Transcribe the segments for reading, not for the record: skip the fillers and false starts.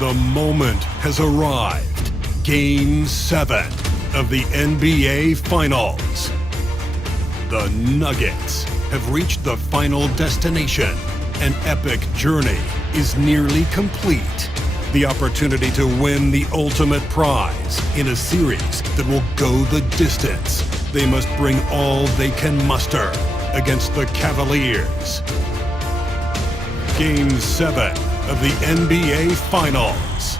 The moment has arrived. Game 7 of the NBA Finals. The Nuggets have reached the final destination. An epic journey is nearly complete. The opportunity to win the ultimate prize in a series that will go the distance. They must bring all they can muster against the Cavaliers. Game 7 of the NBA Finals.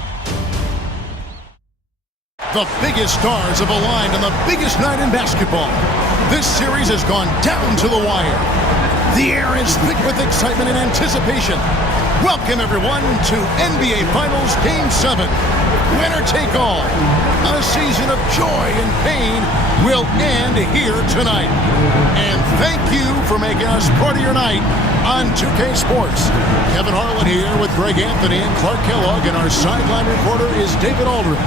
The biggest stars have aligned on the biggest night in basketball. This series has gone down to the wire. The air is thick with excitement and anticipation. Welcome, everyone, to NBA Finals Game 7. Winner take all. A season of joy and pain will end here tonight. And thank you for making us part of your night on 2K Sports. Kevin Harlan here with Greg Anthony and Clark Kellogg, and our sideline reporter is David Aldridge.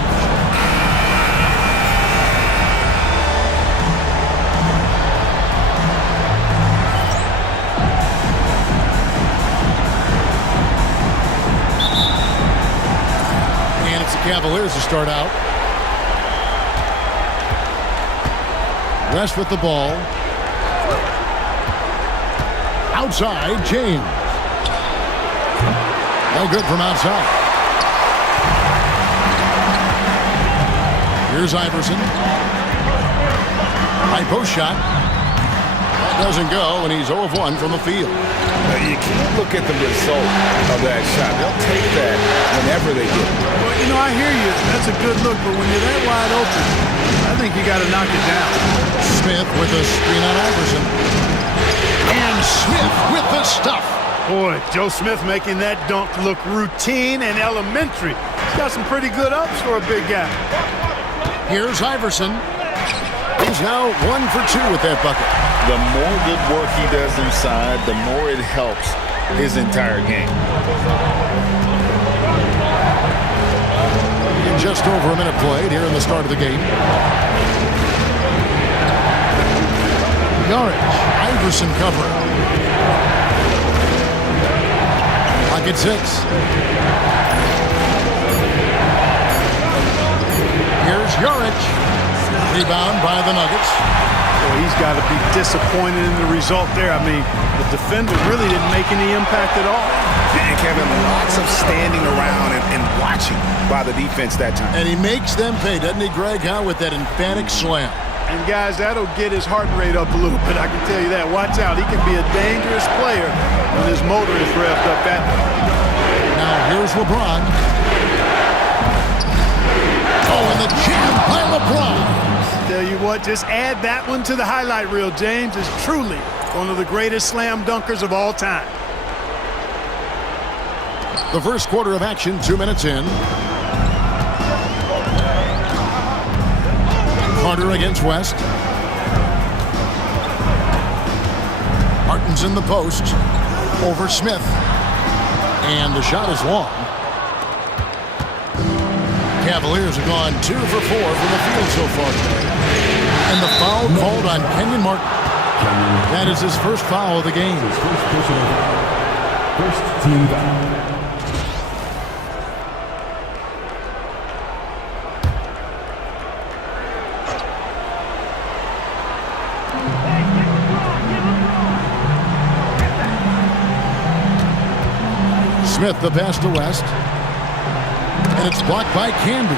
Cavaliers to start out. West with the ball. Outside, James. No good from outside. Here's Iverson. High post shot. That doesn't go, and he's 0 of 1 from the field. You can't look at the result of that shot. They'll take that whenever they get it. Well, you know, I hear you. That's a good look, but when you're that wide open, I think you got to knock it down. Smith with a screen on Iverson. And Smith with the stuff. Boy, Joe Smith making that dunk look routine and elementary. He's got some pretty good ups for a big guy. Here's Iverson. He's now 1 for 2 with that bucket. The more good work he does inside, the more it helps his entire game. In just over a minute played here in the start of the game. Yaric, Iverson cover. Lock at 6. Here's Yaric. Rebound by the Nuggets. Boy, he's got to be disappointed in the result there. I mean, the defender really didn't make any impact at all. And Kevin, lots of standing around and watching by the defense that time. And he makes them pay, doesn't he, Greg, with that emphatic slam. And, guys, that'll get his heart rate up a little bit, I can tell you that. Watch out. He can be a dangerous player when his motor is revved up that way. Now, here's LeBron. Oh, and the jam by LeBron. Tell you what, just add that one to the highlight reel. James is truly one of the greatest slam dunkers of all time. The first quarter of action, 2 minutes in. Carter against West. Martin's in the post. Over Smith. And the shot is long. Cavaliers have gone 2 for 4 from the field so far. And the foul called on Kenyon Martin. That is his first foul of the game. First team foul. Smith the pass to West. And it's blocked by Camby.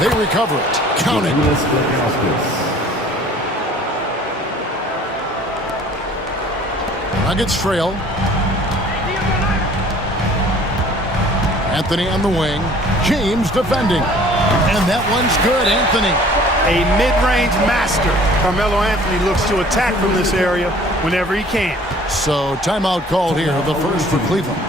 They recover it. Count it. Nuggets trail. Anthony on the wing. James defending. And that one's good, Anthony. A mid-range master. Carmelo Anthony looks to attack from this area whenever he can. So timeout called here, the first for Cleveland.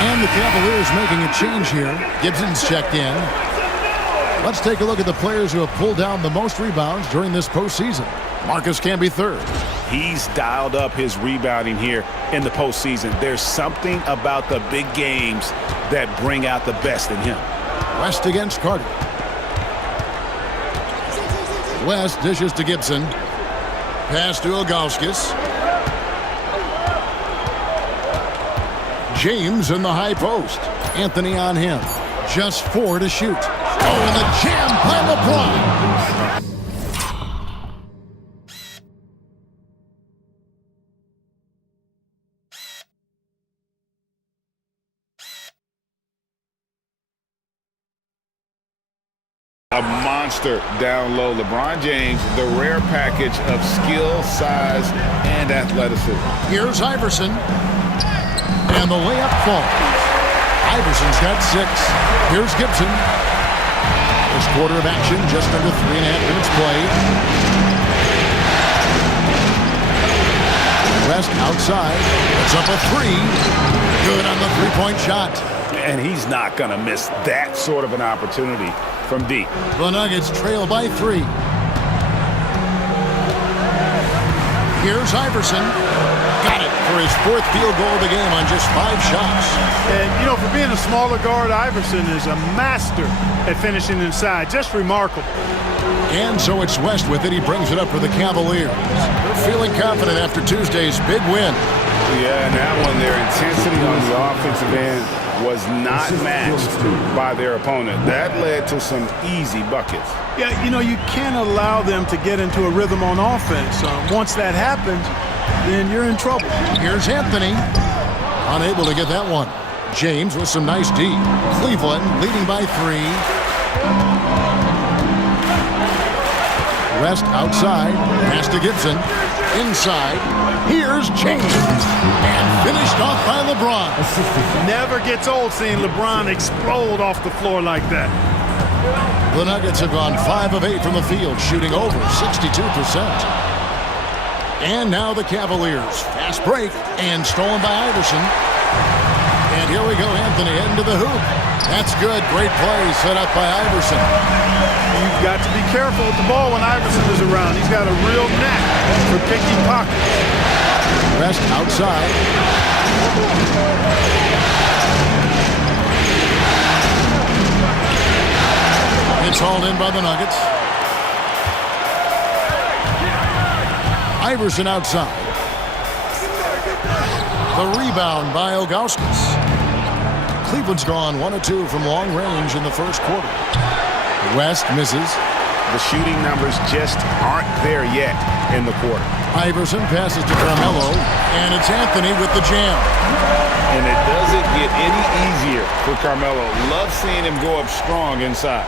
And the Cavaliers making a change here. Gibson's checked in. Let's take a look at the players who have pulled down the most rebounds during this postseason. Marcus Camby third. He's dialed up his rebounding here in the postseason. There's something about the big games that bring out the best in him. West against Carter. West dishes to Gibson. Pass to Ilgauskas. James in the high post. Anthony on him. Just 4 to shoot. Oh, and the jam by LeBron. A monster down low. LeBron James, the rare package of skill, size, and athleticism. Here's Iverson. And the layup falls. Iverson's got 6. Here's Gibson. First quarter of action, just under 3.5 minutes played. West outside. It's up a 3. Good on the three-point shot. And he's not going to miss that sort of an opportunity from deep. The Nuggets trail by 3. Here's Iverson. Got it for his 4th field goal of the game on just 5 shots. And, you know, for being a smaller guard, Iverson is a master at finishing inside. Just remarkable. And so it's West with it. He brings it up for the Cavaliers. They're feeling confident after Tuesday's big win. Yeah, and that one, their intensity on the offensive end was not matched by their opponent. That led to some easy buckets. Yeah, you know, you can't allow them to get into a rhythm on offense. Once that happens, then you're in trouble. Here's Anthony. Unable to get that one. James with some nice D. Cleveland leading by 3. West outside. Pass to Gibson. Inside. Here's James. And finished off by LeBron. Never gets old seeing LeBron explode off the floor like that. The Nuggets have gone 5 of 8 from the field, shooting over 62%. And now the Cavaliers. Fast break and stolen by Iverson. And here we go, Anthony heading to the hoop. That's good. Great play set up by Iverson. You've got to be careful with the ball when Iverson is around. He's got a real knack for picking pockets. West outside. It's hauled in by the Nuggets. Iverson outside. The rebound by Ilgauskas. Cleveland's gone 1 of 2 from long range in the first quarter. West misses. The shooting numbers just aren't there yet in the quarter. Iverson passes to Carmelo, and it's Anthony with the jam. And it doesn't get any easier for Carmelo. Love seeing him go up strong inside.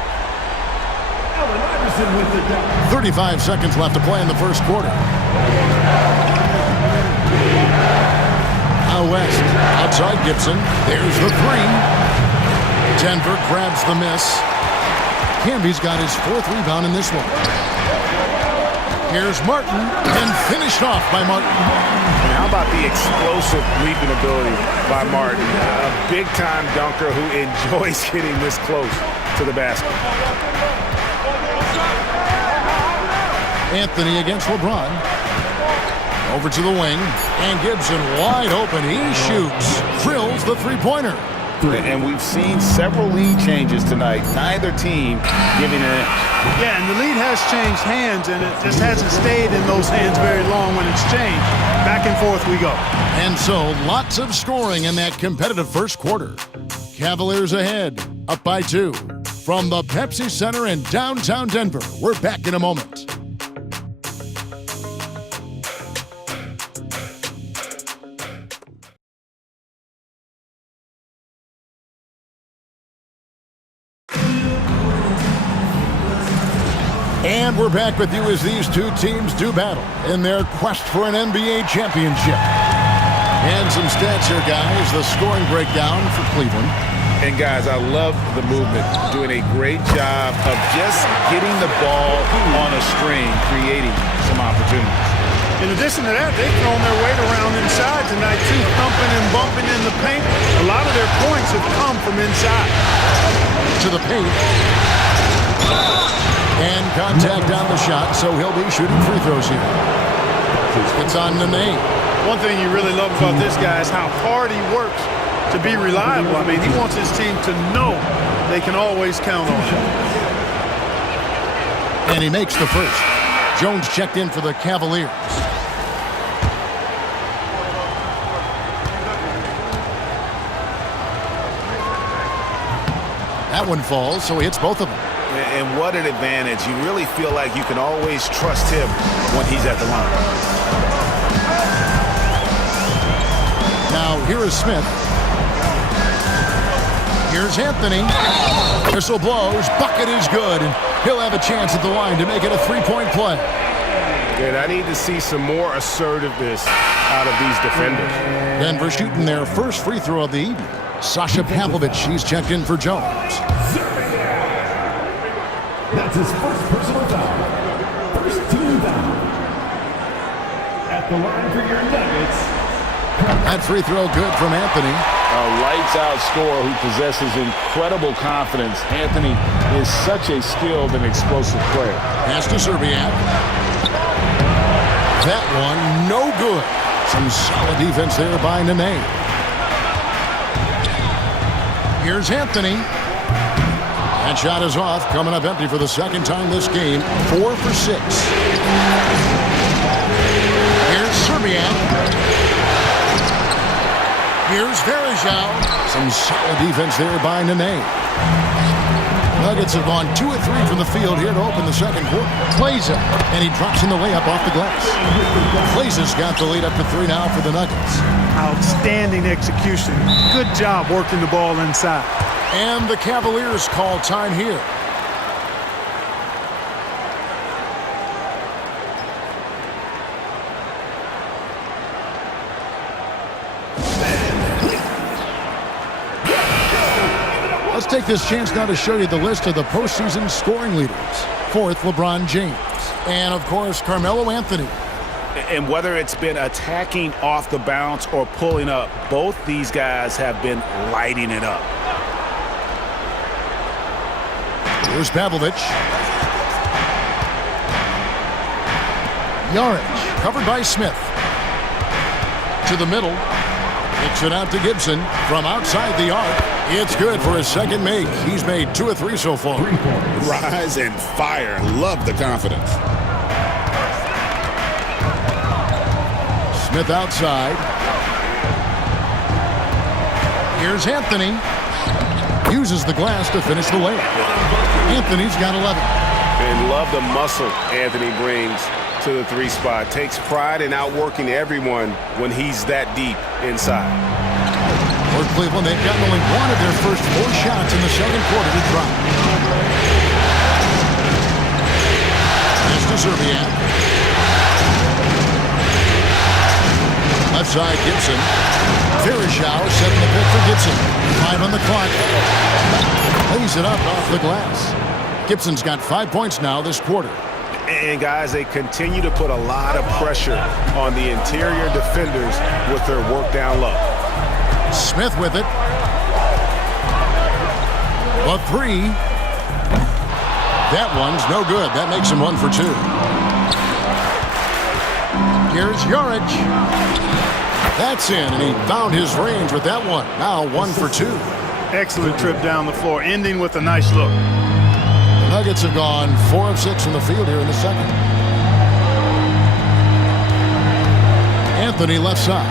35 seconds left to play in the first quarter. Now West, outside Gibson. There's the 3. Denver grabs the miss. Camby's got his 4th rebound in this one. Here's Martin, and finished off by Martin. And how about the explosive leaping ability by Martin? A big-time dunker who enjoys getting this close to the basket. Anthony against LeBron. Over to the wing, and Gibson wide open. He shoots, drills the three-pointer. And we've seen several lead changes tonight. Neither team giving an inch. Yeah, and the lead has changed hands, and it just hasn't stayed in those hands very long when it's changed. Back and forth we go. And so, lots of scoring in that competitive first quarter. Cavaliers ahead, up by 2. From the Pepsi Center in downtown Denver, we're back in a moment. And we're back with you as these two teams do battle in their quest for an NBA championship. And some stats here, guys. The scoring breakdown for Cleveland. And, guys, I love the movement. Doing a great job of just getting the ball on a string, creating some opportunities. In addition to that, they've thrown their weight around inside tonight, too, thumping and bumping in the paint. A lot of their points have come from inside. To the paint. And contact on the shot, so he'll be shooting free throws here. It's on Nene. One thing you really love about this guy is how hard he works to be reliable. I mean, he wants his team to know they can always count on him. And he makes the first. Jones checked in for the Cavaliers. That one falls, so he hits both of them. And what an advantage. You really feel like you can always trust him when he's at the line. Now, here is Smith. Here's Anthony. Whistle blows. Bucket is good. And he'll have a chance at the line to make it a three-point play. And I need to see some more assertiveness out of these defenders. Denver shooting their first free throw of the evening. Sasha Pavlovich, he's checked in for Jones. That's his first personal foul. First team foul. At the line for your Nuggets. That free throw good from Anthony. A lights-out scorer who possesses incredible confidence. Anthony is such a skilled and explosive player. Pass to Serbiak. That one, no good. Some solid defense there by Nene. Here's Anthony. That shot is off, coming up empty for the second time this game. 4 for 6. Here's Serbiak. Here's Verejao. Some solid defense there by Nene. Nuggets have gone 2 of 3 from the field here to open the second quarter. Klaiza, and he drops in the layup off the glass. Klaiza's got the lead up to 3 now for the Nuggets. Outstanding execution. Good job working the ball inside. And the Cavaliers call time here. Let's take this chance now to show you the list of the postseason scoring leaders. 4th, LeBron James. And, of course, Carmelo Anthony. And whether it's been attacking off the bounce or pulling up, both these guys have been lighting it up. Here's Pavlovich. Yaric, covered by Smith. To the middle. Kicks it out to Gibson from outside the arc. It's good for his second make. He's made 2 of 3 so far. Rise and fire. Love the confidence. Smith outside. Here's Anthony. Uses the glass to finish the layup. Anthony's got 11. And love the muscle Anthony brings to the 3 spot. Takes pride in outworking everyone when he's that deep inside. For Cleveland, they've gotten only 1 of their first 4 shots in the second quarter to drop. Pass to Serbiak. Left side, Gibson. Verejao setting the pick for Gibson. 5 on the clock. Lays it up off the glass. Gibson's got 5 points now this quarter. And, guys, they continue to put a lot of pressure on the interior defenders with their work down low. Smith with it. A 3. That one's no good. That makes him 1 for 2. Here's Yaric. That's in, and he found his range with that one. Now 1 for 2. Excellent trip down the floor, ending with a nice look. The Nuggets have gone 4 of 6 from the field here in the second. Anthony left side.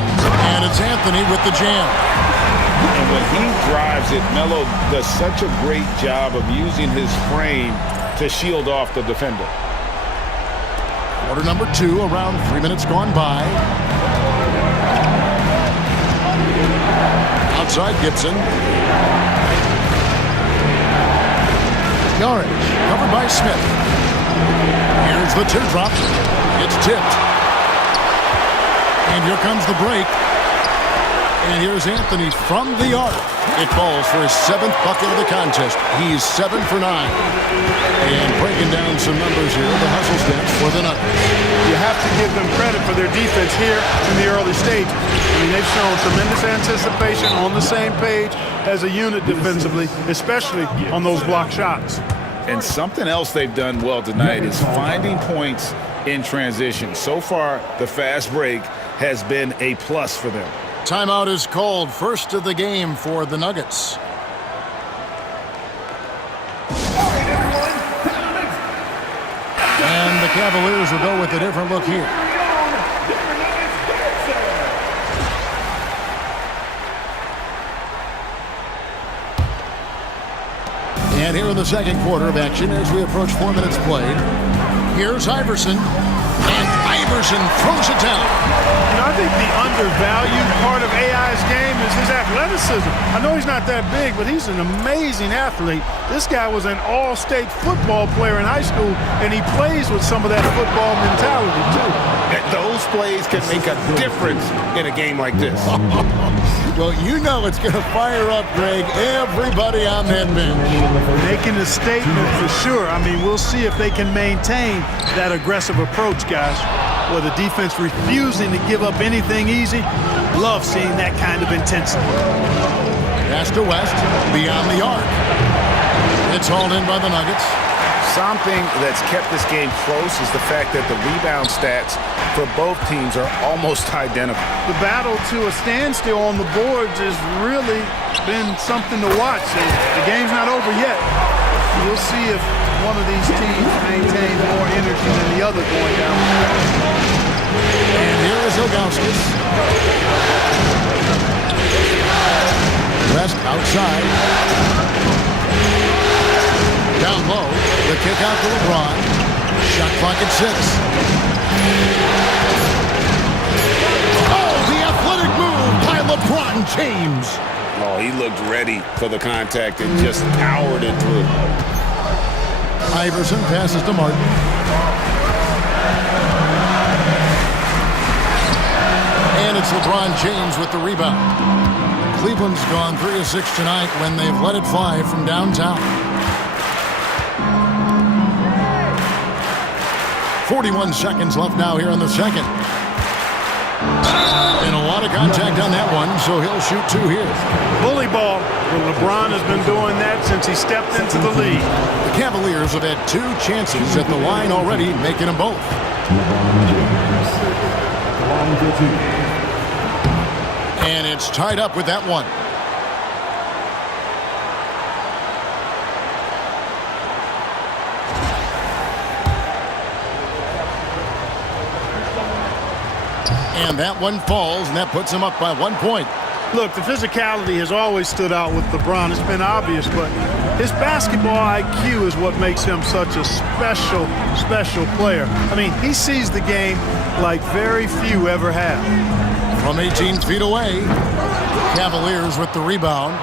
And it's Anthony with the jam. And when he drives it, Melo does such a great job of using his frame to shield off the defender. Quarter number 2, around 3 minutes gone by. Outside Gibson. Yaric, covered by Smith. Here's the teardrop. It's tipped. And here comes the break. And here's Anthony from the arc. It falls for his 7th bucket of the contest. He's 7 for 9. And breaking down some numbers here, the hustle stats for the Nuggets. You have to give them credit for their defense here in the early stages. I mean, they've shown tremendous anticipation, on the same page as a unit defensively, especially on those block shots. And something else they've done well tonight is finding points in transition. So far, the fast break has been a plus for them. Timeout is called. First of the game for the Nuggets. And the Cavaliers will go with a different look here. And here in the second quarter of action as we approach 4 minutes played. Here's Iverson. And Iverson throws it down. You know, I think the undervalued part of AI's game is his athleticism. I know he's not that big, but he's an amazing athlete. This guy was an all-state football player in high school, and he plays with some of that football mentality, too. Those plays can make a difference in a game like this. Well, you know it's going to fire up, Greg, everybody on that bench. Making a statement for sure. I mean, we'll see if they can maintain that aggressive approach, guys. Well, the defense refusing to give up anything easy. Love seeing that kind of intensity. Pass to West, beyond the arc. It's hauled in by the Nuggets. Something that's kept this game close is the fact that the rebound stats for both teams are almost identical. The battle to a standstill on the boards has really been something to watch. The game's not over yet. We'll see if one of these teams maintain more energy than the other going down. And here is Ilgauskas. West outside. Down low, the kick out to LeBron. Shot clock at 6. Oh, the athletic move by LeBron James. Oh, he looked ready for the contact and just powered it through. Iverson passes to Martin. And it's LeBron James with the rebound. Cleveland's gone 3 of 6 tonight when they've let it fly from downtown. 41 seconds left now here in the second. And a lot of contact on that one, so he'll shoot 2 here. Bully ball. Well, LeBron has been doing that since he stepped into the league. The Cavaliers have had 2 chances at the line already, making them both. And it's tied up with that one. And that one falls, and that puts him up by 1 point. Look, the physicality has always stood out with LeBron. It's been obvious, but his basketball IQ is what makes him such a special, special player. I mean, he sees the game like very few ever have. From 18 feet away, Cavaliers with the rebound.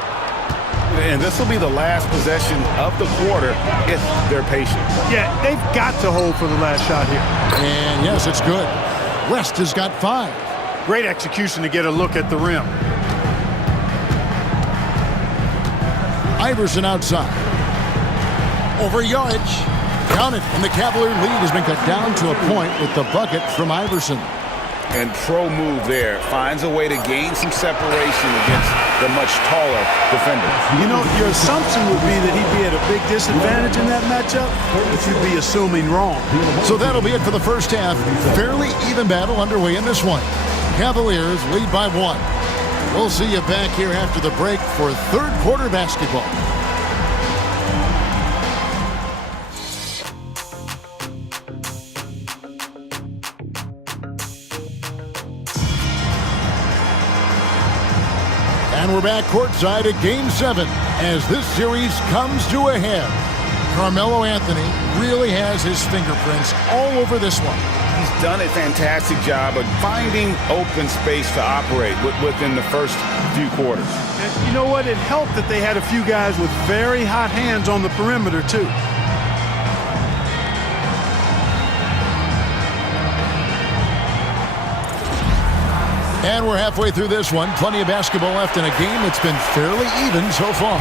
And this will be the last possession of the quarter if they're patient. Yeah, they've got to hold for the last shot here. And yes, it's good. West has got 5. Great execution to get a look at the rim. Iverson outside. Over yardage. Count it. And the Cavalier lead has been cut down to a point with the bucket from Iverson. And pro move there. Finds a way to gain some separation against the much taller defender. You know, your assumption would be that he'd be at a big disadvantage in that matchup, but you'd be assuming wrong. So that'll be it for the first half. Fairly even battle underway in this one. Cavaliers lead by 1. We'll see you back here after the break for third quarter basketball. And we're back courtside at Game 7 as this series comes to a head. Carmelo Anthony really has his fingerprints all over this one. He's done a fantastic job of finding open space to operate within the first few quarters. And you know what? It helped that they had a few guys with very hot hands on the perimeter, too. And we're halfway through this one. Plenty of basketball left in a game that's been fairly even so far.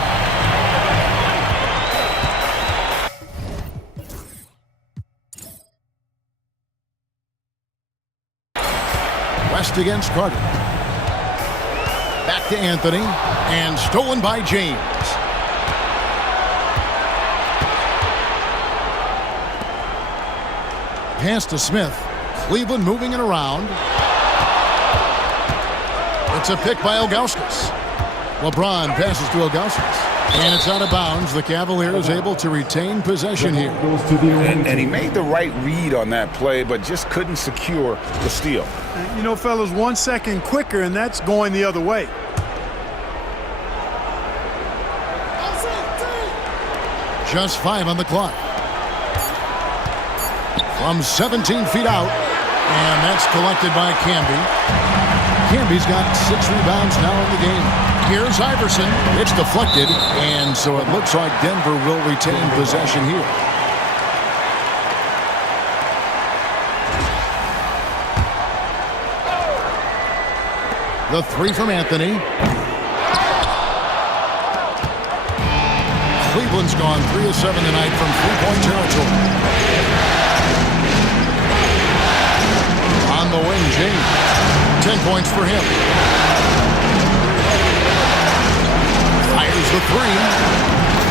West against Carter. Back to Anthony. And stolen by James. Pass to Smith. Cleveland moving it around. It's a pick by Ilgauskas. LeBron passes to Ilgauskas. And it's out of bounds. The Cavaliers able to retain possession here. And he made the right read on that play, but just couldn't secure the steal. You know, fellas, 1 second quicker, and that's going the other way. Just 5 on the clock. From 17 feet out. And that's collected by Camby. Camby's got 6 rebounds now in the game. Here's Iverson. It's deflected. And so it looks like Denver will retain possession here. The 3 from Anthony. Cleveland's gone 3 of 7 tonight from three-point territory. On the wing, James. 10 points for him. Fires the 3.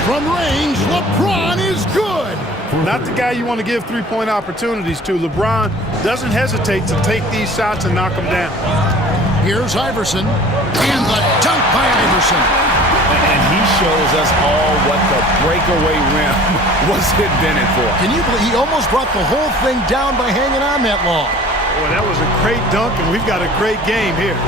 From range, LeBron is good. Not the guy you want to give three-point opportunities to. LeBron doesn't hesitate to take these shots and knock them down. Here's Iverson. And the dunk by Iverson. And he shows us all what the breakaway rim was invented for. Can you believe he almost brought the whole thing down by hanging on that long? Boy, that was a great dunk, and we've got a great game here.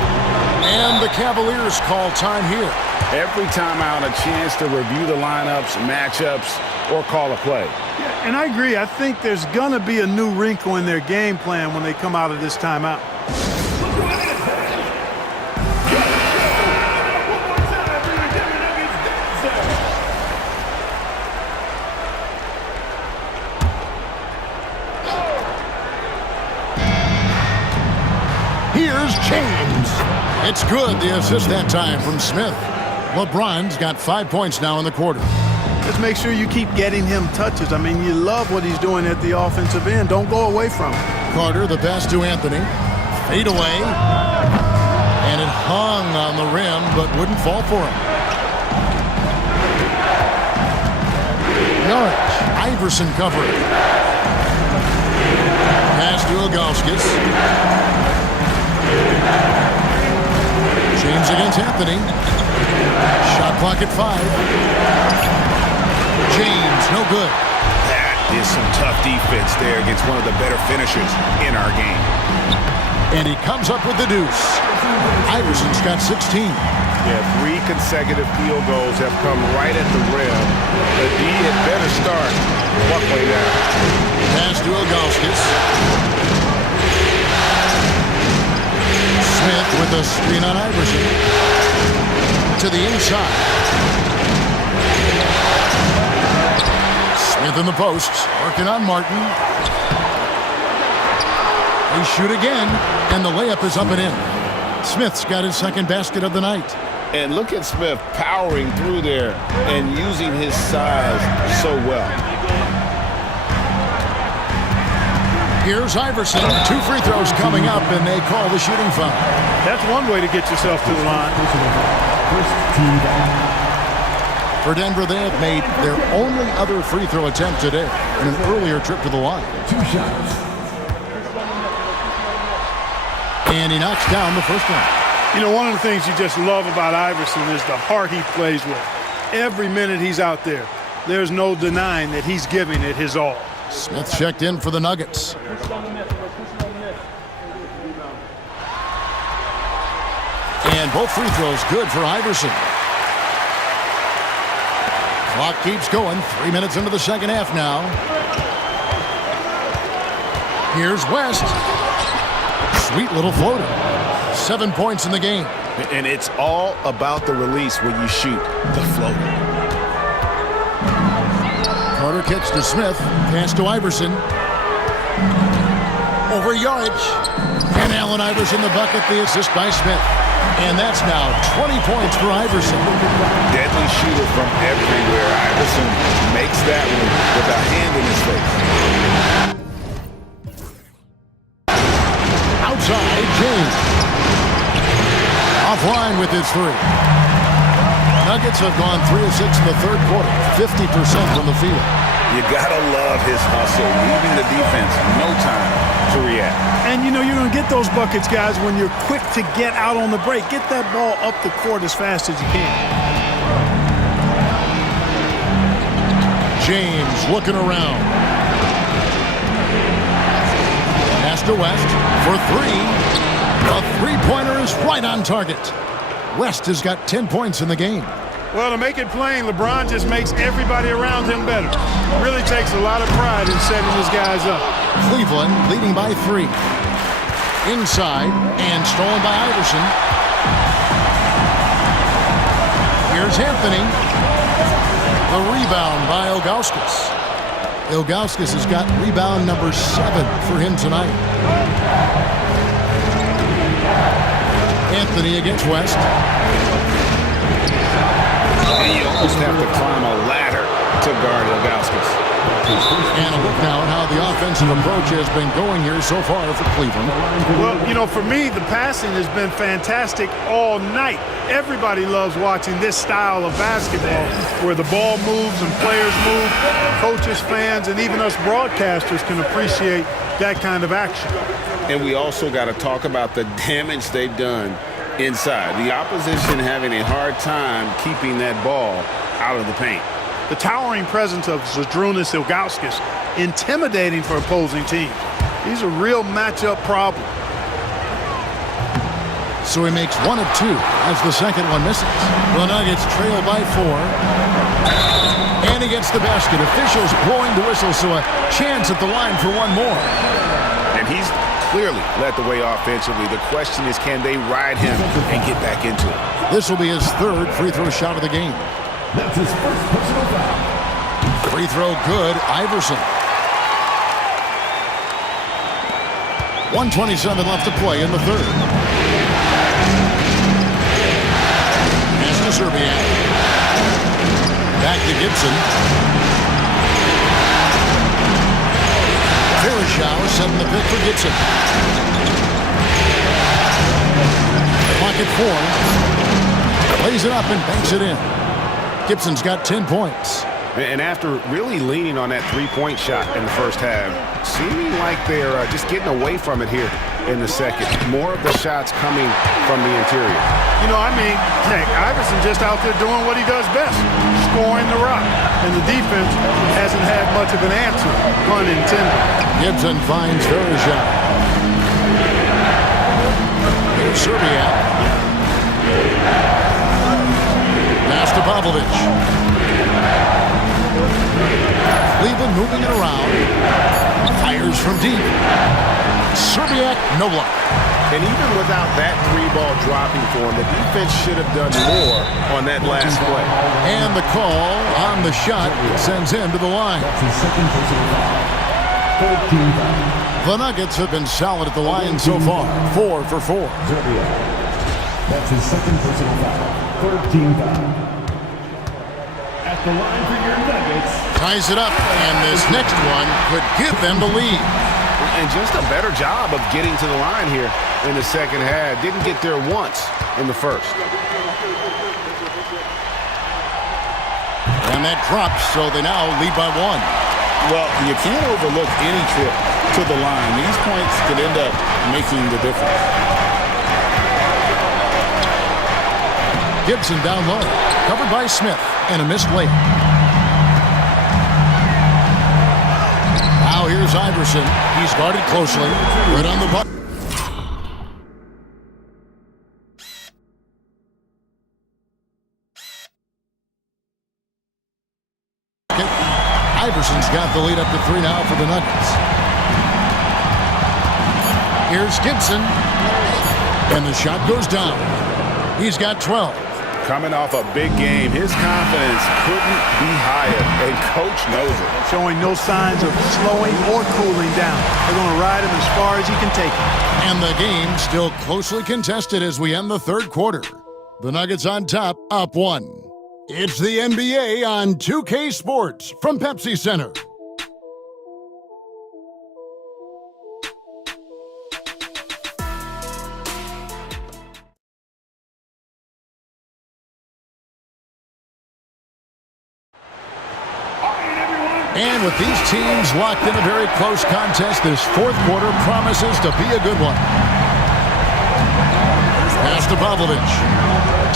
And the Cavaliers call time here. Every time out, a chance to review the lineups, matchups, or call a play. Yeah, and I agree. I think there's going to be a new wrinkle in their game plan when they come out of this timeout. Here's James. It's good, the assist that time from Smith. LeBron's got 5 points now in the quarter. Just make sure you keep getting him touches. I mean, you love what he's doing at the offensive end. Don't go away from him. Carter, the pass to Anthony. Fade away. And it hung on the rim, but wouldn't fall for him. Norwich. Iverson covering. Pass to Ilgauskas. James against Anthony. Shot clock at 5. James, no good. That is some tough defense there against one of the better finishers in our game. And he comes up with the deuce. Iverson's got 16. Yeah, 3 consecutive field goals have come right at the rim. The D had better start one way down. Pass to Ilgauskas. Smith with a screen on Iverson. To the inside. Smith in the posts, working on Martin. They shoot again, and the layup is up and in. Smith's got his second basket of the night. And look at Smith powering through there and using his size so well. Here's Iverson. 2 free throws coming up, and they call the shooting foul. That's one way to get yourself to the line. For Denver, they have made their only other free throw attempt today in an earlier trip to the line. 2 shots. And he knocks down the first one. You know, one of the things you just love about Iverson is the heart he plays with. Every minute he's out there, there's no denying that he's giving it his all. Smith checked in for the Nuggets. And both free throws good for Iverson. Clock keeps going. 3 minutes into the second half now. Here's West. Sweet little floater. 7 points in the game. And it's all about the release when you shoot the floater. Carter kicks to Smith. Pass to Iverson. Over yardage. And Allen Iverson the bucket. The assist by Smith. And that's now 20 points for Iverson. Deadly shooter from everywhere. Iverson makes that one with a hand in his face. Outside, James. Offline with his 3. Nuggets have gone 3 of 6 in the third quarter. 50% from the field. You gotta love his hustle, leaving the defense no time to to react. And, you know, you're going to get those buckets, guys, when you're quick to get out on the break. Get that ball up the court as fast as you can. James looking around. Pass to West for three. The three-pointer is right on target. West has got 10 points in the game. Well, to make it plain, LeBron just makes everybody around him better. Really takes a lot of pride in setting his guys up. Cleveland leading by 3. Inside and stolen by Iverson. Here's Anthony. The rebound by Ilgauskas. Ilgauskas has got rebound number 7 for him tonight. Anthony against West. And you almost have to climb a ladder to guard Ilgauskas. And a look now at how the offensive approach has been going here so far for Cleveland. Well, you know, for me, the passing has been fantastic all night. Everybody loves watching this style of basketball where the ball moves and players move. Coaches, fans, and even us broadcasters can appreciate that kind of action. And we also got to talk about the damage they've done inside. The opposition having a hard time keeping that ball out of the paint. The towering presence of Zydrunas Ilgauskas, intimidating for opposing teams. He's a real matchup problem. So he makes 1 of 2 as the second one misses. The Nuggets trail by 4. And he gets the basket. Officials blowing the whistle, so a chance at the line for one more. And he's clearly led the way offensively. The question is, can they ride him and get back into it? This will be his 3rd free throw shot of the game. That's his first personal foul. Free throw good, Iverson. 1:27 left to play in the 3rd. Pass to Serbiak. Back to Gibson. Varejao setting the pick for Gibson. Pocket 4. Lays it up and banks it in. Gibson's got 10 points. And after really leaning on that three-point shot in the first half, seeming like they're just getting away from it here in the second. More of the shots coming from the interior. You know, I mean, heck, Iverson just out there doing what he does best, scoring the rock. And the defense hasn't had much of an answer, pun intended. Gibson finds Varejao. Here's Serbiak. Pass to Pavlovic. Cleveland moving it around. Fires from deep. Serbiak, no block. And even without that three-ball dropping for him, the defense should have done more on that last play. And the call on the shot sends him to the line. That's his second personal foul. 14 foul. The Nuggets have been solid at the line so far. 4 for 4. That's his second personal foul. 13 foul. At the line for your Nuggets. Ties it up, and this next one could give them the lead. And just a better job of getting to the line here in the second half. Didn't get there once in the first. And that drops, so they now lead by 1. Well, you can't overlook any trip to the line. These points could end up making the difference. Gibson down low, covered by Smith, and a missed layup. Now here's Iverson. He's guarded closely. Right on the bucket. Iverson's got the lead up to 3 now for the Nuggets. Here's Gibson. And the shot goes down. He's got 12. Coming off a big game, his confidence couldn't be higher, and coach knows it. Showing no signs of slowing or cooling down. They're going to ride him as far as he can take him. And the game still closely contested as we end the 3rd quarter. The Nuggets on top, up 1. It's the NBA on 2K Sports from Pepsi Center. And with these teams locked in a very close contest, this fourth quarter promises to be a good one. Pass to Pavlovich.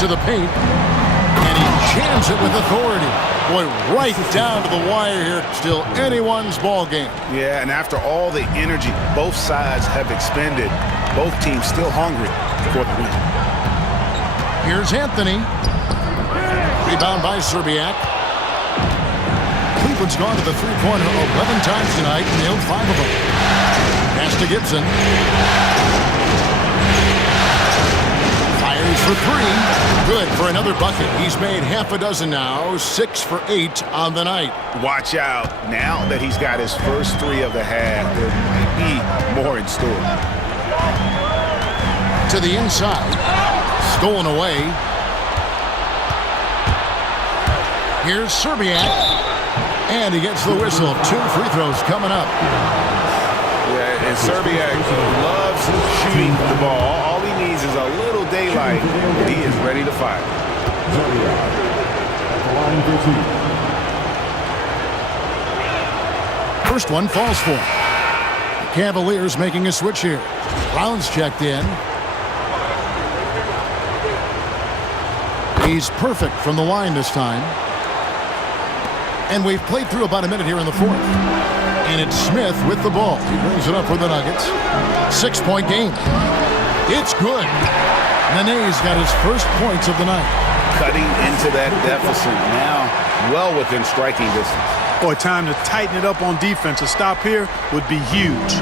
To the paint. And he jams it with authority. Boy, right down to the wire here. Still anyone's ball game. Yeah, and after all the energy both sides have expended, both teams still hungry for the win. Here's Anthony. Rebound by Serbiak. Cleveland's gone to the three-pointer 11 times tonight and nailed 5 of them. Pass to Gibson. Fires for 3. Good for another bucket. He's made half a dozen now. 6 for 8 on the night. Watch out. Now that he's got his first 3 of the half, there might be more in store. To the inside. Stolen away. Here's Serbiak. And he gets the whistle. 2 free throws coming up. Yeah, and Serbiak loves shooting the ball. All he needs is a little daylight, and he is ready to fire. First one falls for him. The Cavaliers making a switch here. Brown's checked in. He's perfect from the line this time. And we've played through about a minute here in the fourth. And it's Smith with the ball. He brings it up for the Nuggets. 6-point game. It's good. Nene's got his first points of the night. Cutting into that deficit now, well within striking distance. Boy, time to tighten it up on defense. A stop here would be huge.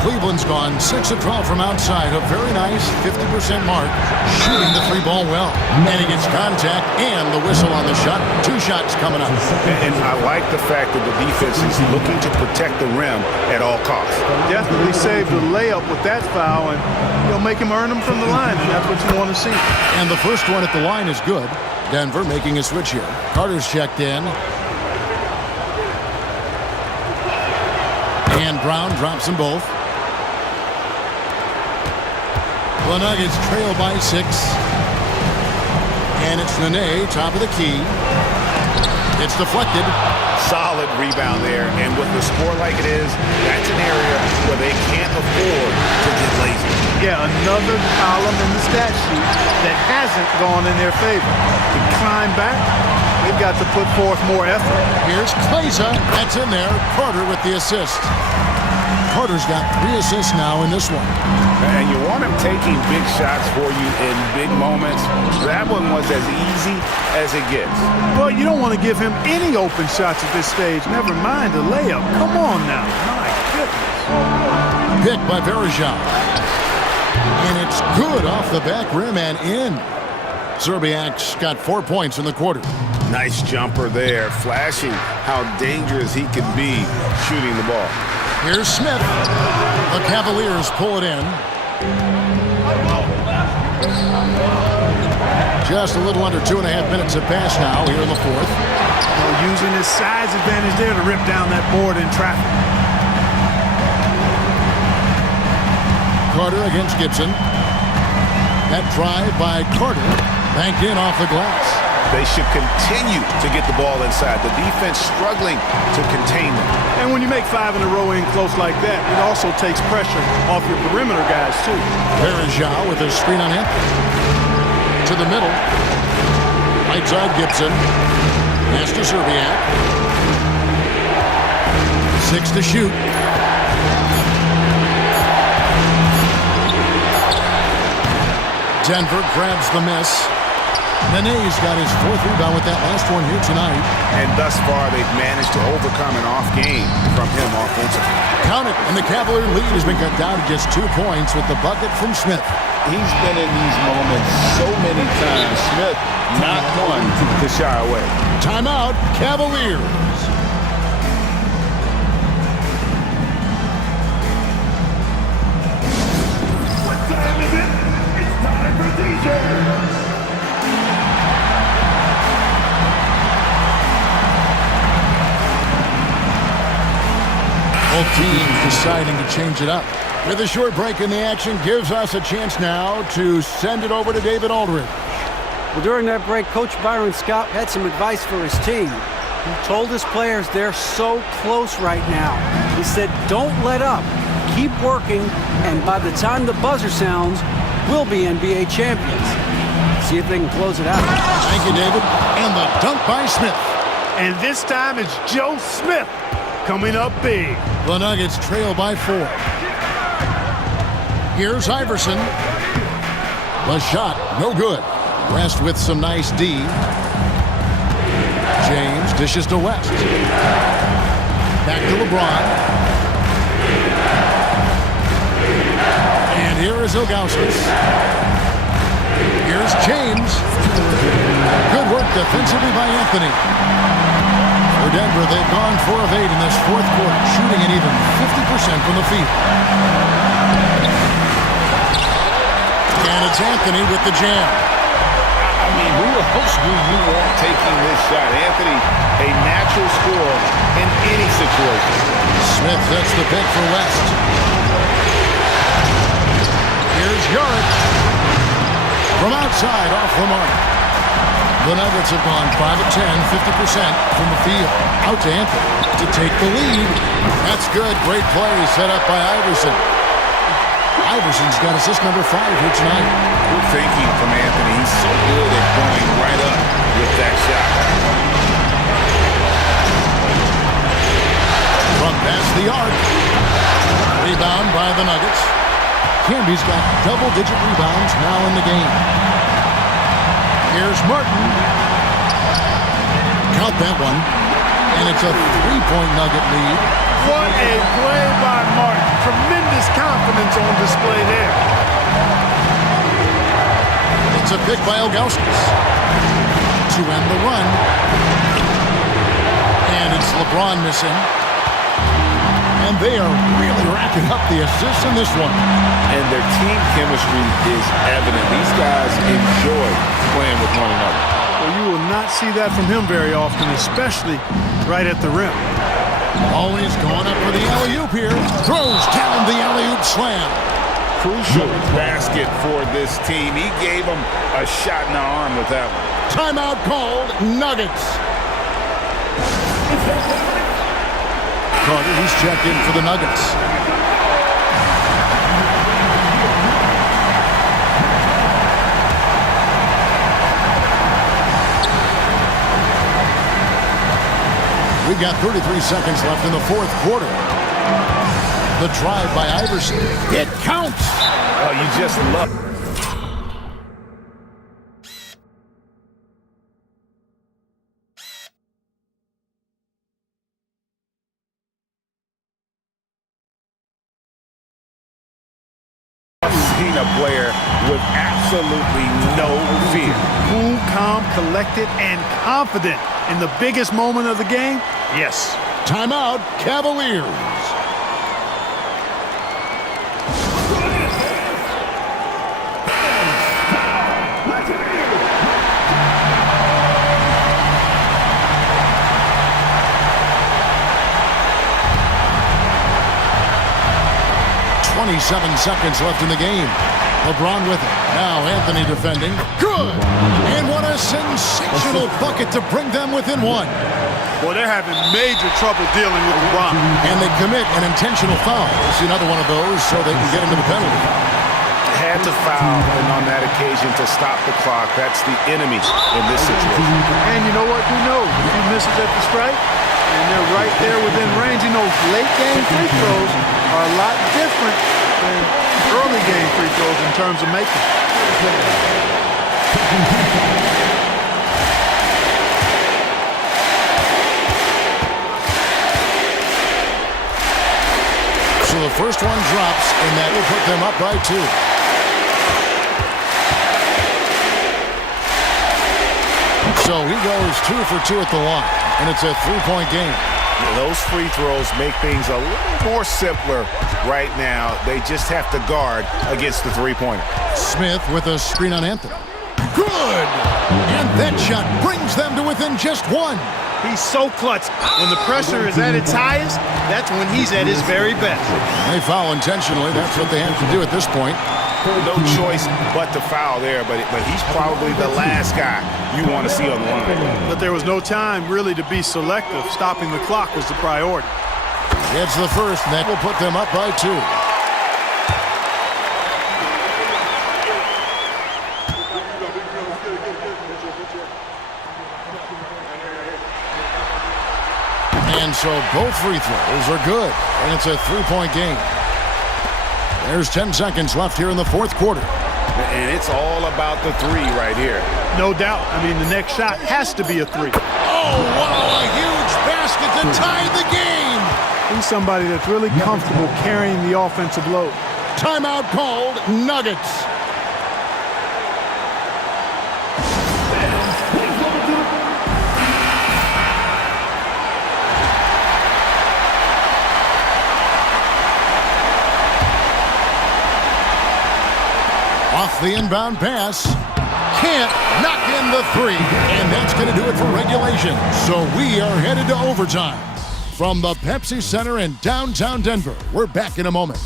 Cleveland's gone 6 of 12 from outside. A very nice 50% mark. Shooting the 3 ball well. And he gets contact and the whistle on the shot. 2 shots coming up. And I like the fact that the defense is looking to protect the rim at all costs. Definitely saved the layup with that foul, and you'll make him earn them from the line, and that's what you want to see. And the first one at the line is good. Denver making a switch here. Carter's checked in. And Brown drops them both. The Nuggets trail by 6. And it's Nene, top of the key. It's deflected. Solid rebound there, and with the score like it is, that's an area where they can't afford to get lazy. Yeah, another column in the stat sheet that hasn't gone in their favor. To climb back, they've got to put forth more effort. Here's Kleza. That's in there. Carter with the assist. Carter's got 3 assists now in this one. And you want him taking big shots for you in big moments. That one was as easy as it gets. Well, you don't want to give him any open shots at this stage. Never mind the layup. Come on now. My goodness. Picked by Varejao. And it's good off the back rim and in. Serbiak's got 4 points in the quarter. Nice jumper there, flashing how dangerous he can be shooting the ball. Here's Smith. The Cavaliers pull it in. Just a little under 2.5 minutes have passed now here in the fourth. Using his size advantage there to rip down that board in traffic. Carter against Gibson. That drive by Carter banked in off the glass. They should continue to get the ball inside. The defense struggling to contain them. And when you make 5 in a row in close like that, it also takes pressure off your perimeter guys, too. Varejao with his screen on him. To the middle. Right side Gibson. Pass to Serbiak. 6 to shoot. Denver grabs the miss. Nene's got his 4th rebound with that last one here tonight. And thus far, they've managed to overcome an off game from him offensively. Count it, and the Cavalier lead has been cut down to just 2 points with the bucket from Smith. He's been in these moments so many times. Smith, not one To shy away. Timeout, Cavaliers. What time is it? It's time for DJ. Both teams deciding to change it up. With a short break in the action gives us a chance now to send it over to David Aldridge. Well, during that break, Coach Byron Scott had some advice for his team. He told his players they're so close right now. He said, don't let up. Keep working, and by the time the buzzer sounds, we'll be NBA champions. See if they can close it out. Thank you, David. And the dunk by Smith. And this time it's Joe Smith coming up big. The Nuggets trail by 4. Here's Iverson. The shot, no good. West with some nice D. James dishes to West. Back to LeBron. And here is Ilgauskas. Here's James. Good work defensively by Anthony. For Denver, they've gone 4 of 8 in this fourth quarter, shooting at even 50% from the field. And it's Anthony with the jam. I mean, who else do you want taking this shot? Anthony, a natural scorer in any situation. Smith sets the pick for West. Here's Yorick. From outside, off the mark. The Nuggets have gone 5 of 10, 50% from the field. Out to Anthony to take the lead. That's good. Great play set up by Iverson. Iverson's got assist number 5 here tonight. Good thinking from Anthony. He's so good at going right up with that shot. From past the arc. Rebound by the Nuggets. Camby's got double-digit rebounds now in the game. Here's Martin. Count that one. And it's a 3-point Nugget lead. What a play by Martin. Tremendous confidence on display there. It's a pick by Ilgauskas to end the run. And it's LeBron missing. And they are really racking up the assists in this one. And their team chemistry is evident. These guys enjoy playing with one another. Well, you will not see that from him very often, especially right at the rim. Always going up for the alley-oop here. Throws down the alley-oop slam. Crucial basket for this team. He gave them a shot in the arm with that one. Timeout called. Nuggets. Carter, he's checked in for the Nuggets. We've got 33 seconds left in the fourth quarter. The drive by Iverson. It counts. Oh, you just love it. Seen a player with absolutely no fear. Cool, calm, collected, and confident in the biggest moment of the game? Yes. Timeout, Cavaliers. .27 seconds left in the game. LeBron with it. Now Anthony defending. Good! And what a sensational bucket to bring them within 1. Well, they're having major trouble dealing with LeBron. And they commit an intentional foul. We'll see another one of those so they can get into the penalty. Had to foul, and on that occasion to stop the clock. That's the enemy in this situation. And you know what? Who knows? If he misses at the strike, and they're right there within range. You know, late game free throws are a lot different than early game free throws in terms of making. So the first one drops, and that will put them up by 2. So he goes 2 for 2 at the line, and it's a 3-point game. Those free throws make things a little more simpler right now. They just have to guard against the three-pointer. Smith with a screen on Anthony. Good! And that shot brings them to within just 1. He's so clutch. When the pressure is at its highest, that's when he's at his very best. They foul intentionally. That's what they have to do at this point. No choice but to foul there, but he's probably the last guy you want to see on the line. But there was no time really to be selective. Stopping the clock was the priority. It's the first, and that will put them up by 2. And so both free throws are good, and it's a 3-point game. There's 10 seconds left here in the fourth quarter. And it's all about the 3 right here. No doubt. I mean, the next shot has to be a 3. Oh, wow, a huge basket to tie the game. He's somebody that's really comfortable carrying the offensive load. Timeout called, Nuggets. Off the inbound pass. Can't knock in the 3. And that's going to do it for regulation. So we are headed to overtime. From the Pepsi Center in downtown Denver, we're back in a moment.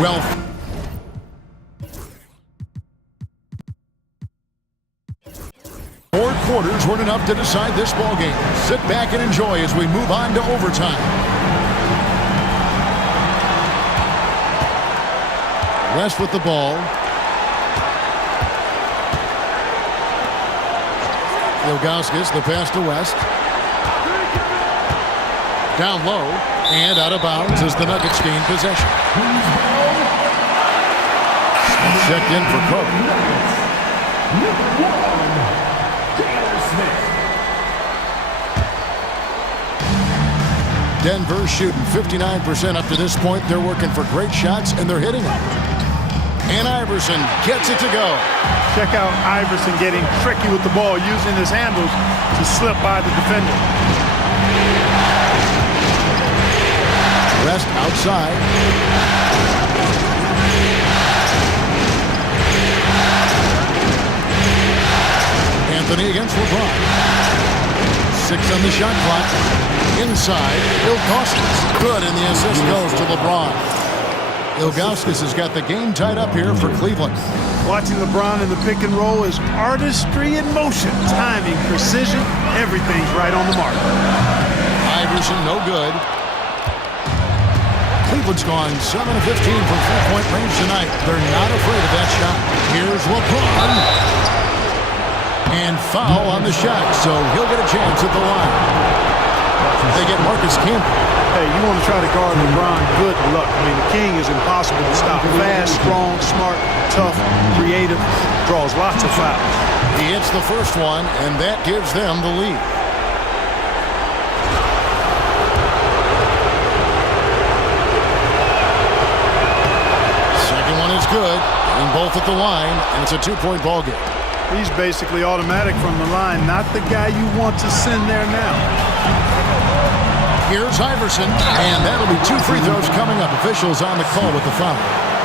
Well, four quarters weren't enough to decide this ball game. Sit back and enjoy as we move on to overtime. West with the ball. Ilgauskas, the pass to West. Down low and out of bounds as the Nuggets gain possession. Checked in for Cook. Denver shooting 59% up to this point. They're working for great shots, and they're hitting them. And Iverson gets it to go. Check out Iverson getting tricky with the ball, using his handles to slip by the defender. West outside. Anthony against LeBron. 6 on the shot clock. Inside, Ilgauskas. Good, and the assist goes to LeBron. Ilgauskas has got the game tied up here for Cleveland. Watching LeBron in the pick and roll is artistry in motion. Timing, precision, everything's right on the mark. Iverson, no good. Cleveland's gone 7 of 15 from three-point range tonight. They're not afraid of that shot. Here's LeBron. And foul on the shot, so he'll get a chance at the line. They get Marcus Camby. Hey, you want to try to guard LeBron, good luck. I mean, the king is impossible to stop. Fast, strong, smart, tough, creative, draws lots of fouls. He hits the first one, and that gives them the lead. Second one is good, and both at the line, and it's a 2-point ball game. He's basically automatic from the line, not the guy you want to send there now. Here's Iverson, and that'll be 2 free throws coming up. Officials on the call with the foul.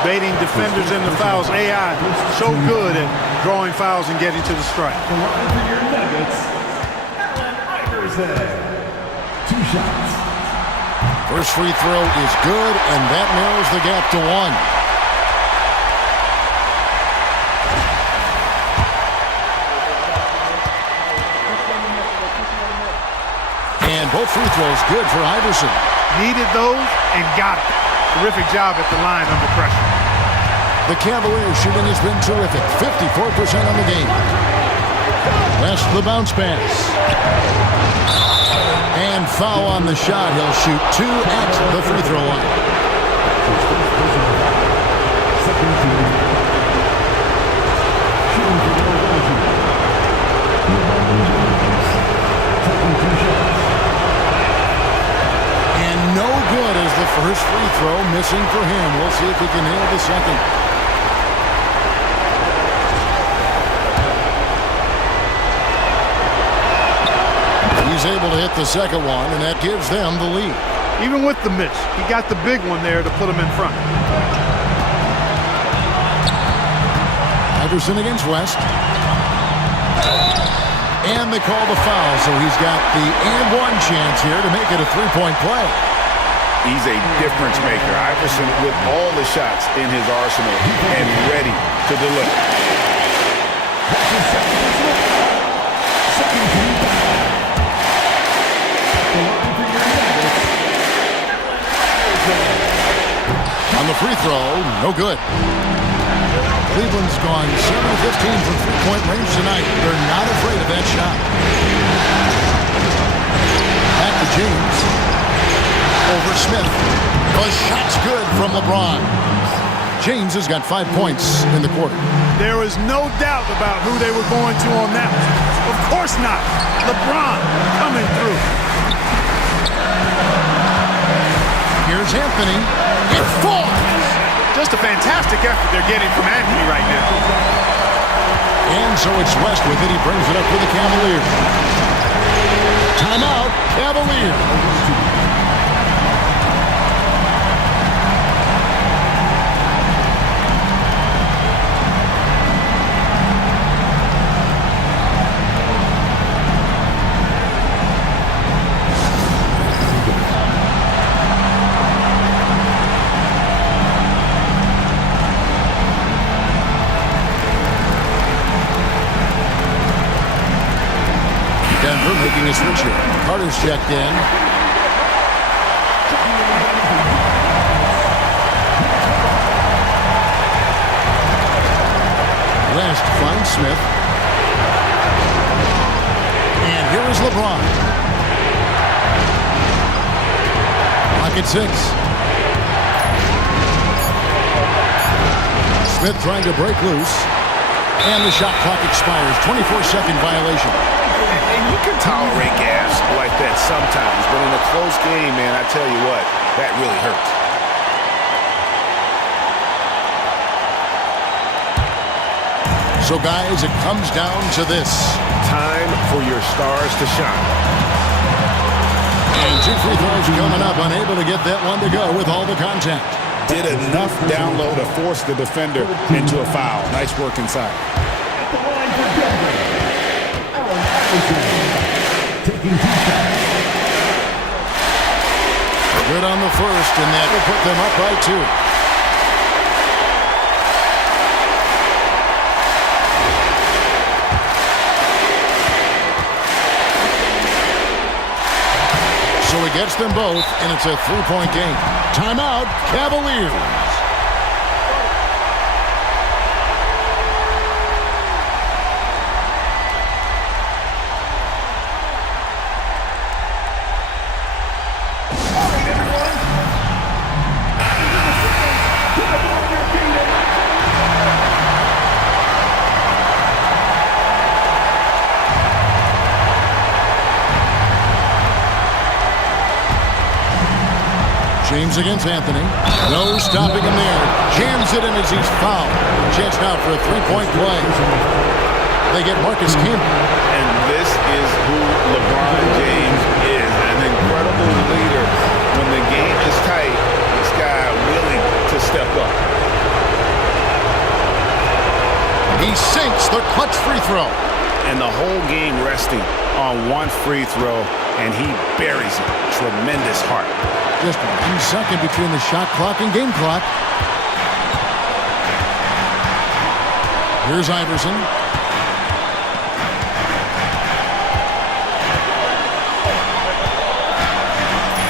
Baiting defenders into fouls. AI so good at drawing fouls and getting to the strike. The line for your Nuggets, Allen Iverson. 2 shots. First free throw is good, and that narrows the gap to 1. And both free throws good for Iverson. Needed those and got it. Terrific job at the line under pressure. The Cavaliers shooting has been terrific. 54% on the game. West the bounce pass. And foul on the shot. He'll shoot 2 at the free throw line. No good as the first free throw missing for him. We'll see if he can nail the second. He's able to hit the second one, and that gives them the lead. Even with the miss, he got the big one there to put him in front. Iverson against West. And they call the foul, so he's got the and one chance here to make it a three-point play. He's a difference maker. Iverson with all the shots in his arsenal and ready to deliver. On the free throw, no good. Cleveland's gone 7 of 15 from three-point range tonight. They're not afraid of that shot. Back to James. Over Smith. The shot's good from LeBron. James has got 5 points in the quarter. There was no doubt about who they were going to on that one. Of course not. LeBron coming through. Here's Anthony. It falls. Just a fantastic effort they're getting from Anthony right now. And so it's West with it. He brings it up for the Cavaliers. Timeout, Cavaliers. Making a switch here. Carter's checked in. West finds Smith. And here is LeBron. Lock at 6. Smith trying to break loose. And the shot clock expires. 24-second violation. And you can tolerate gas like that sometimes, but in a close game, man, I tell you what, that really hurts. So, guys, it comes down to this. Time for your stars to shine. And 2 free throws coming up, unable to get that one to go with all the contact. Did enough down low to force the defender into a foul. Nice work inside. At the line for Denver, Allen Iverson, taking 2 shots. Good on the first, and that will put them up by 2. So he gets them both, and it's a 3-point game. Timeout, Cavaliers. James against Anthony. No stopping him there. Jams it in as he's fouled. Chance now for a 3-point play. They get Marcus Camby. And this is who LeBron James is. An incredible leader. When the game is tight, this guy willing to step up. He sinks the clutch free throw. And the whole game resting on one free throw, and he buries it. Tremendous heart. Just 1 second between the shot clock and game clock. Here's Iverson.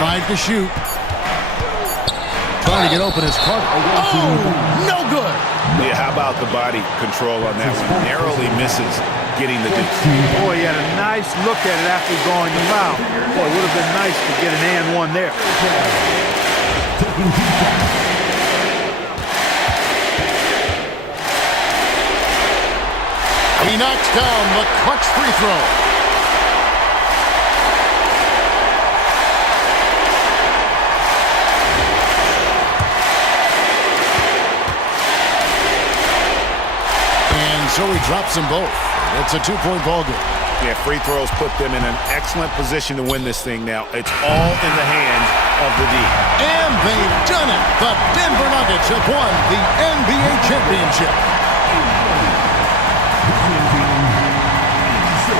Five to shoot. Trying to get open as Carter. Oh, no good. Yeah, how about the body control on that one? Narrowly misses getting the deuce. Boy, he had a nice look at it after going to foul. Boy, it would have been nice to get an and one there. He knocks down the clutch free throw. And so he drops them both. It's a 2-point ball game. Yeah, free throws put them in an excellent position to win this thing now. It's all in the hands of the D. And they've done it. The Denver Nuggets have won the NBA championship.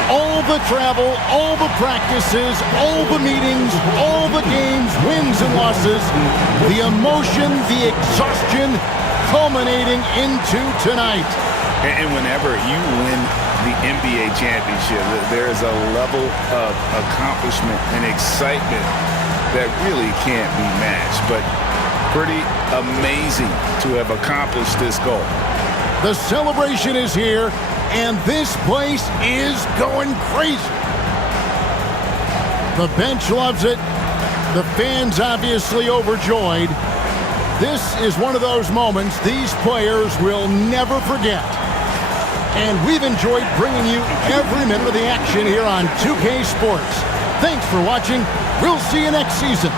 All the travel, all the practices, all the meetings, all the games, wins and losses, the emotion, the exhaustion, culminating into tonight. And whenever you win the NBA championship, there is a level of accomplishment and excitement that really can't be matched. But pretty amazing to have accomplished this goal. The celebration is here, and this place is going crazy. The bench loves it. The fans obviously overjoyed. This is one of those moments these players will never forget. And we've enjoyed bringing you every minute of the action here on 2K Sports. Thanks for watching. We'll see you next season.